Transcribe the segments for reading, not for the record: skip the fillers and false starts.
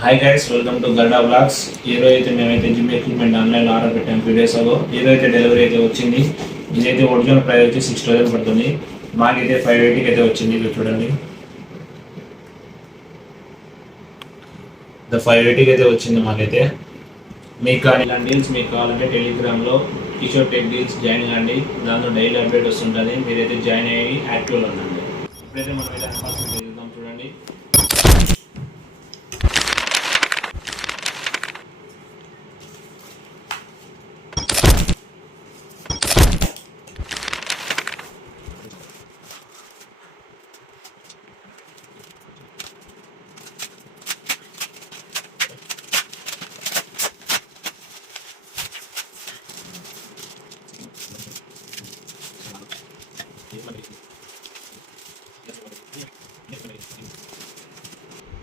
Hi guys, welcome to Gadda blogs. ఈరోజు అయితే మేమైతే జిమ్ ఎక్విప్మెంట్ ఆన్లైన్లో ఆర్డర్ పెట్టాము 2 days ago. ఈరోజు అయితే డెలివరీ అయితే వచ్చింది. ఇదైతే ఒరిజినల్ ప్రైస్ వచ్చి 6,000 పడుతుంది. మాకైతే 580కి అయితే వచ్చింది. ఇది చూడండి, 580కి అయితే వచ్చింది మాకైతే. మీకు కానీ ఇలాంటి డీల్స్ మీకు కావాలంటే టెలిగ్రామ్లో కిషోర్ టెక్ డీల్స్ జాయిన్ కాండి. దాంట్లో డైలీ అప్డేట్ వస్తుంటుంది. మీరైతే జాయిన్ అయ్యి యాక్టివ్లో ఉండండి. ఇప్పుడైతే మనం అయితే అన్బాక్సింగ్ చేద్దాం. చూడండి,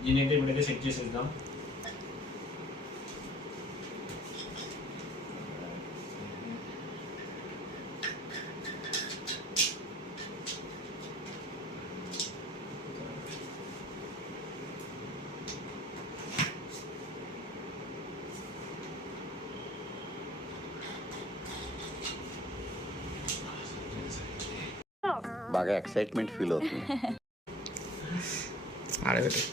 దీని అయితే ఇప్పుడైతే సెట్ చేసేద్దాం. బాగా ఎక్సైట్మెంట్ ఫీల్ అవుతుంది. ఆడబెట్టి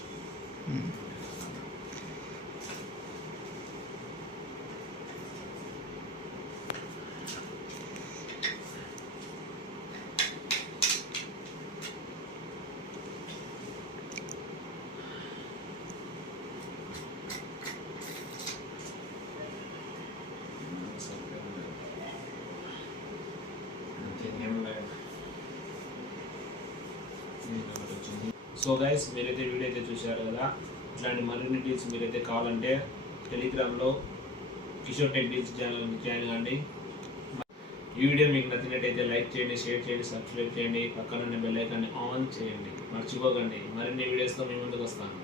సో గైస్, మీరైతే వీడియో అయితే చూశారు కదా. ఇట్లాంటి మరిన్ని డీల్స్ మీరైతే కావాలంటే టెలిగ్రామ్లో కిషోర్ టెక్ డీల్స్ జాయిన్ కండి. ఈ వీడియో మీకు నచ్చినట్టయితే లైక్ చేయండి, షేర్ చేయండి, సబ్స్క్రైబ్ చేయండి, పక్కన బెల్ ఐకాన్ని ఆన్ చేయండి. మర్చిపోకండి. మరిన్ని వీడియోస్తో మీ ముందుకు వస్తాను.